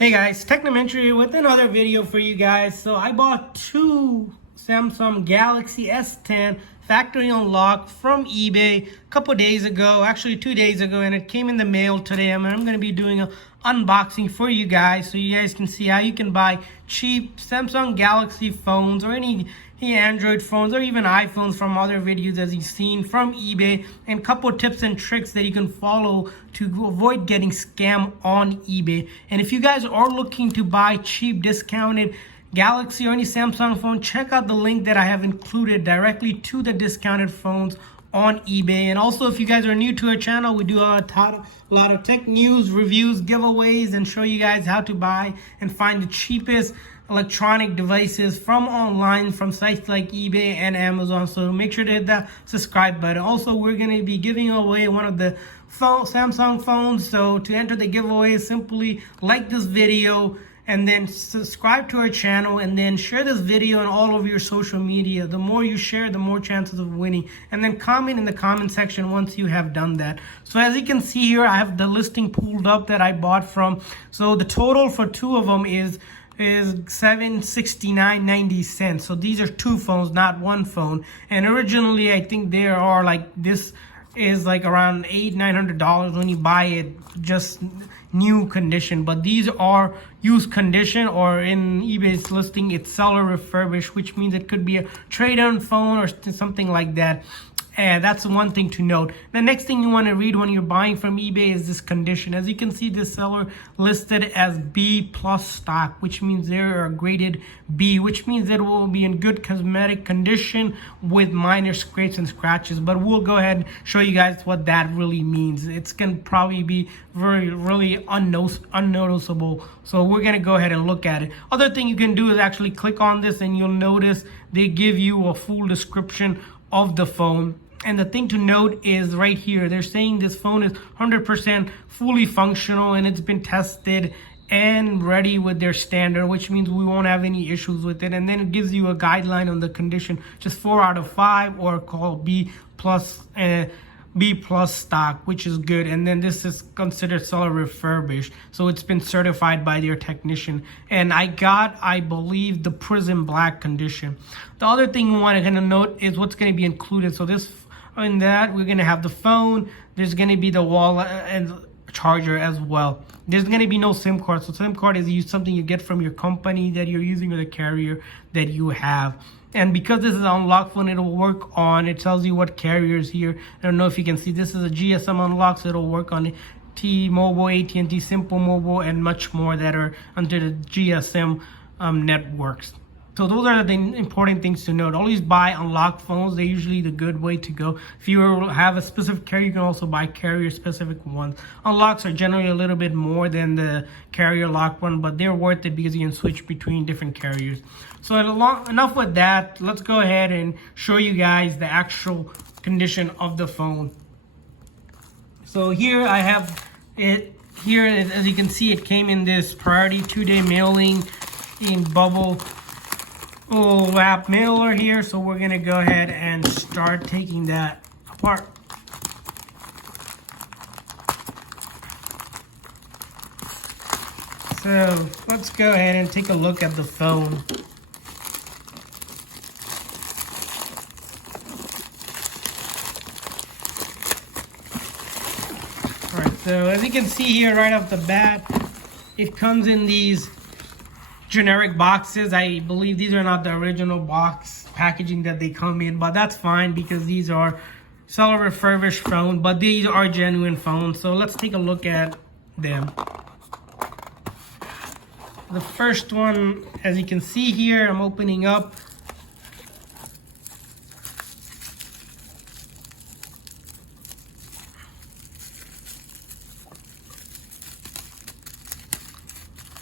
Hey guys, Technomentary with another video for you guys. So I bought two Samsung Galaxy S10 factory unlocked from eBay a couple days ago, actually 2 days ago, and it came in the mail today. I'm going to be doing an unboxing for you guys so you guys can see how you can buy cheap Samsung Galaxy phones or any Android phones or even iPhones from other videos as you've seen from eBay, and a couple tips and tricks that you can follow to avoid getting scammed on eBay. And if you guys are looking to buy cheap discounted Galaxy or any Samsung phone, check out the link that I have included directly to the discounted phones on eBay. And also, if you guys are new to our channel, we do a lot of tech news, reviews, giveaways, and show you guys how to buy and find the cheapest electronic devices from online from sites like eBay and Amazon. So make sure to hit that subscribe button. Also, we're going to be giving away one of the Samsung phones. So to enter the giveaway, simply like this video and then subscribe to our channel, and then share this video on all of your social media. The more you share, the more chances of winning. And then comment in the comment section once you have done that. So as you can see here, I have the listing pulled up that I bought from. So the total for two of them is $769.90. So these are two phones, not one phone. And originally, I think they are like, this is like around $800-900 when you buy it just new condition, but these are used condition, or in eBay's listing it's seller refurbished, which means it could be a trade-in phone or something like that. And that's one thing to note. The next thing you want to read when you're buying from eBay is this condition. As you can see, this seller listed as B plus stock, which means they are graded B, which means it will be in good cosmetic condition with minor scrapes and scratches. But we'll go ahead and show you guys what that really means. It's going to probably be really unnoticeable. So we're going to go ahead and look at it. Other thing you can do is actually click on this, and you'll notice they give you a full description of the phone. And the thing to note is right here, they're saying this phone is 100% fully functional and it's been tested and ready with their standard, which means we won't have any issues with it. And then it gives you a guideline on the condition, just 4 out of 5, or called B plus stock, which is good. And then this is considered seller refurbished, so it's been certified by their technician. And I believe, the Prism black condition. The other thing you want to note is what's going to be included. So in that we're going to have the phone, there's going to be the wallet and charger as well. There's going to be no SIM card. So SIM card is something you get from your company that you're using, or the carrier that you have. And because this is an unlocked phone, it'll work on, it tells you what carriers here. I don't know if you can see, this is a GSM unlock, so it'll work on T-Mobile, AT&T, Simple Mobile, and much more that are under the GSM networks. So those are the important things to note. Always buy unlocked phones. They're usually the good way to go. If you have a specific carrier, you can also buy carrier-specific ones. Unlocks are generally a little bit more than the carrier lock one, but they're worth it because you can switch between different carriers. So enough with that. Let's go ahead and show you guys the actual condition of the phone. So here I have it. Here, as you can see, it came in this priority 2-day mailing in bubble wrap mailer here. So we're gonna go ahead and start taking that apart. So let's go ahead and take a look at the phone. Alright, so as you can see here right off the bat, it comes in these generic boxes. I believe these are not the original box packaging that they come in, but that's fine because these are seller refurbished phones, but these are genuine phones. So let's take a look at them. The first one, as you can see here, I'm opening up.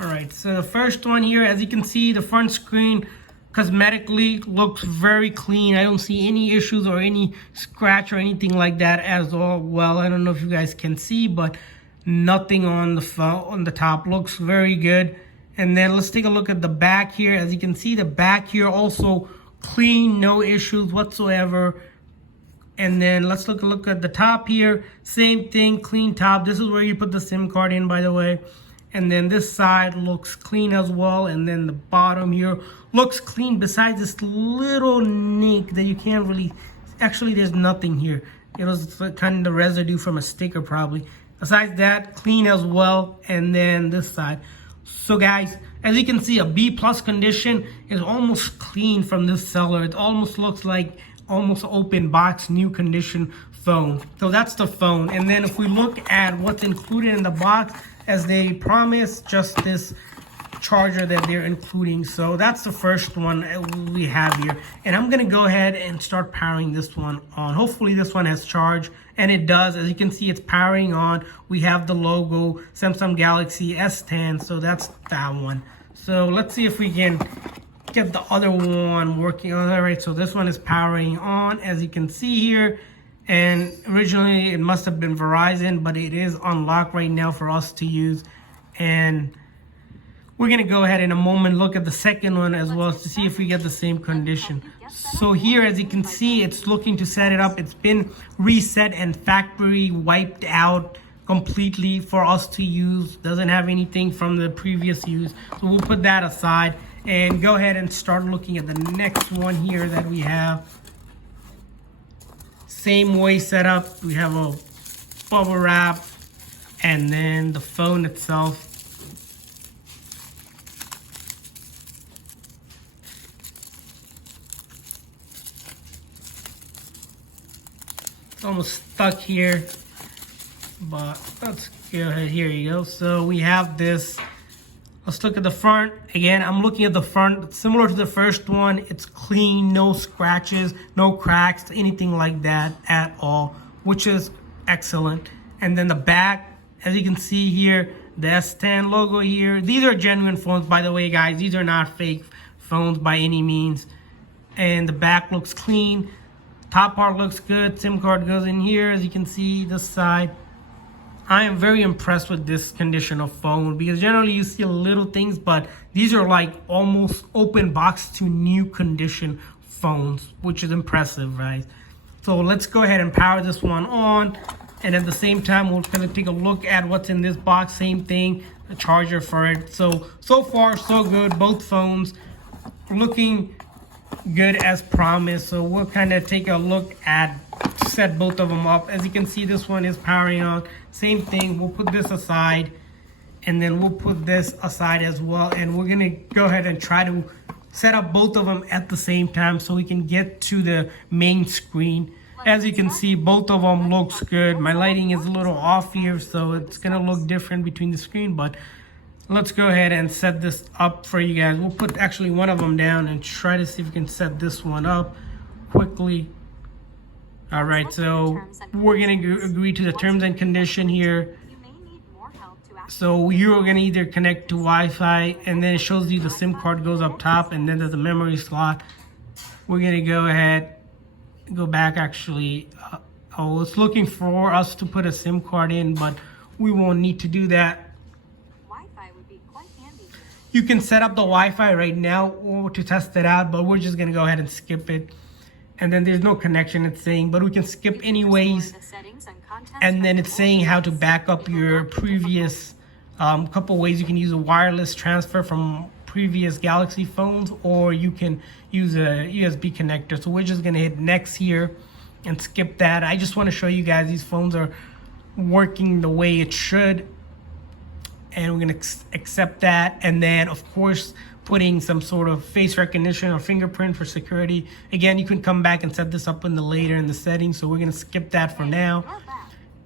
Alright, so the first one here, as you can see, the front screen cosmetically looks very clean. I don't see any issues or any scratch or anything like that as well. I don't know if you guys can see, but nothing on the phone on the top. Looks very good. And then let's take a look at the back here. As you can see, the back here also clean, no issues whatsoever. And then let's look at the top here. Same thing, clean top. This is where you put the SIM card in, by the way. And then this side looks clean as well. And then the bottom here looks clean besides this little nick that you can't really, actually there's nothing here. It was kind of the residue from a sticker probably. Besides that, clean as well. And then this side. So guys, as you can see, a B+ condition is almost clean from this seller. It almost looks like almost open box, new condition phone. So that's the phone. And then if we look at what's included in the box, as they promised, just this charger that they're including. So that's the first one we have here. And I'm gonna go ahead and start powering this one on. Hopefully this one has charge, and it does. As you can see, it's powering on. We have the logo, Samsung Galaxy S10, so that's that one. So let's see if we can get the other one working. All right, so this one is powering on, as you can see here. And originally it must have been Verizon, but it is unlocked right now for us to use. And we're gonna go ahead in a moment look at the second one as well to see if we get the same condition. So here, as you can see, it's looking to set it up. It's been reset and factory wiped out completely for us to use. Doesn't have anything from the previous use. So we'll put that aside and go ahead and start looking at the next one here that we have. Same way set up. We have a bubble wrap and then the phone itself. It's almost stuck here, but let's go ahead. Here you go. So we have this. Let's look at the front. Again, I'm looking at the front. Similar to the first one, it's clean, no scratches, no cracks, anything like that at all, which is excellent. And then the back, as you can see here, the S10 logo here. These are genuine phones, by the way, guys. These are not fake phones by any means. And the back looks clean. Top part looks good. SIM card goes in here, as you can see, this side. I am very impressed with this condition of phone because generally you see little things, but these are like almost open box to new condition phones, which is impressive, right? So let's go ahead and power this one on, and at the same time we're going to take a look at what's in this box. Same thing, a charger for it. So far so good. Both phones looking good as promised. So we'll kind of take a look at, set both of them up. As you can see, this one is powering on. Same thing, we'll put this aside, and then we'll put this aside as well, and we're gonna go ahead and try to set up both of them at the same time so we can get to the main screen. As you can see, both of them looks good. My lighting is a little off here, so it's gonna look different between the screen, but let's go ahead and set this up for you guys. We'll put actually one of them down and try to see if we can set this one up quickly. All right, so we're gonna agree to the terms and condition here. So you're gonna either connect to Wi-Fi, and then it shows you the SIM card goes up top, and then there's a memory slot. We're gonna go ahead, go back actually. It's looking for us to put a SIM card in, but we won't need to do that. Wi-Fi would be quite handy. You can set up the Wi-Fi right now or to test it out, but we're just gonna go ahead and skip it. And then there's no connection, it's saying, but we can skip anyways. And then it's saying how to back up your previous, couple ways you can use a wireless transfer from previous Galaxy phones, or you can use a USB connector. So we're just gonna hit next here and skip that. I just wanna show you guys these phones are working the way it should. And we're gonna accept that. And then of course, putting some sort of face recognition or fingerprint for security. Again, you can come back and set this up later in the settings. So we're gonna skip that for now.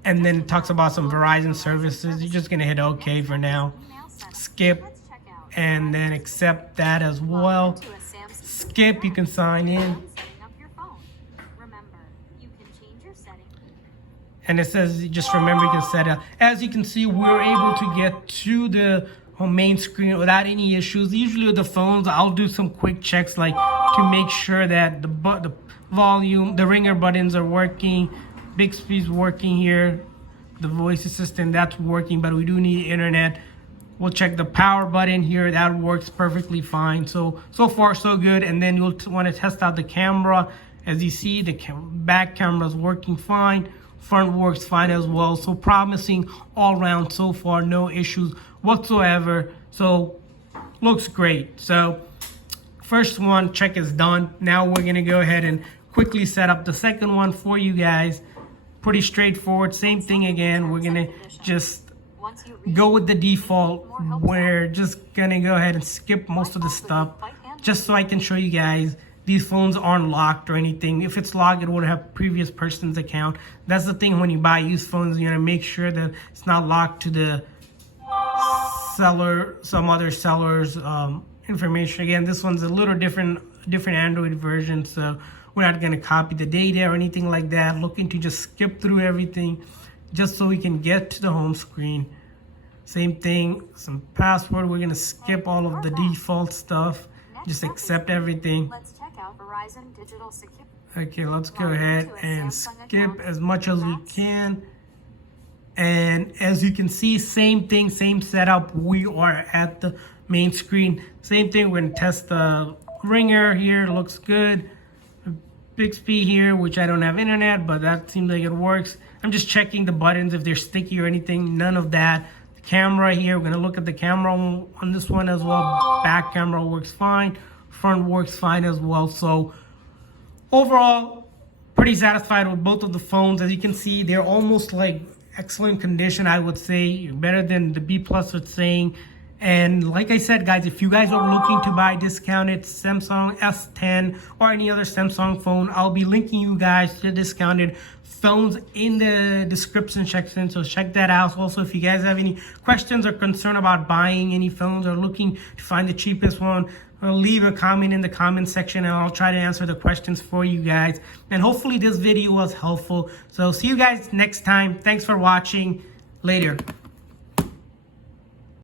And then it talks about some Verizon services. You're just gonna hit OK for now. Skip, and then accept that as well. Skip, you can sign in. And it says, just remember you can set it up. As you can see, we're able to get to the main screen without any issues. Usually with the phones, I'll do some quick checks like to make sure that the volume, the ringer buttons are working, Bixby's working here, the voice assistant, that's working, but we do need internet. We'll check the power button here, that works perfectly fine. So far so good. And then you'll want to test out the camera. As you see, the back camera is working fine. Front works fine as well. So promising all around so far, no issues whatsoever. So looks great. So first one check is done. Now we're gonna go ahead and quickly set up the second one for you guys. Pretty straightforward, same thing again. We're gonna just go with the default. We're just gonna go ahead and skip most of the stuff just so I can show you guys these phones aren't locked or anything. If it's locked, it would have previous person's account. That's the thing when you buy used phones, you gotta make sure that it's not locked to the seller, some other seller's information. Again, this one's a little different Android version, so we're not gonna copy the data or anything like that. Looking to just skip through everything just so we can get to the home screen. Same thing, some password. We're gonna skip all of the default stuff. Just accept everything. Let's check out Verizon Digital Security. Okay, let's go ahead and skip as much as we can. And as you can see, same thing, same setup. We are at the main screen. Same thing, we're gonna test the ringer here, looks good. Bixby here, which I don't have internet, but that seems like it works. I'm just checking the buttons if they're sticky or anything, none of that. The camera here, we're gonna look at the camera on this one as well. Back camera works fine, front works fine as well. So overall, pretty satisfied with both of the phones. As you can see, they're almost like excellent condition, I would say, better than the B Plus is saying. And like I said, guys, if you guys are looking to buy discounted Samsung S10 or any other Samsung phone, I'll be linking you guys to discounted phones in the description section, so check that out. Also, if you guys have any questions or concern about buying any phones or looking to find the cheapest one, leave a comment in the comment section and I'll try to answer the questions for you guys. And hopefully this video was helpful. So see you guys next time. Thanks for watching. Later.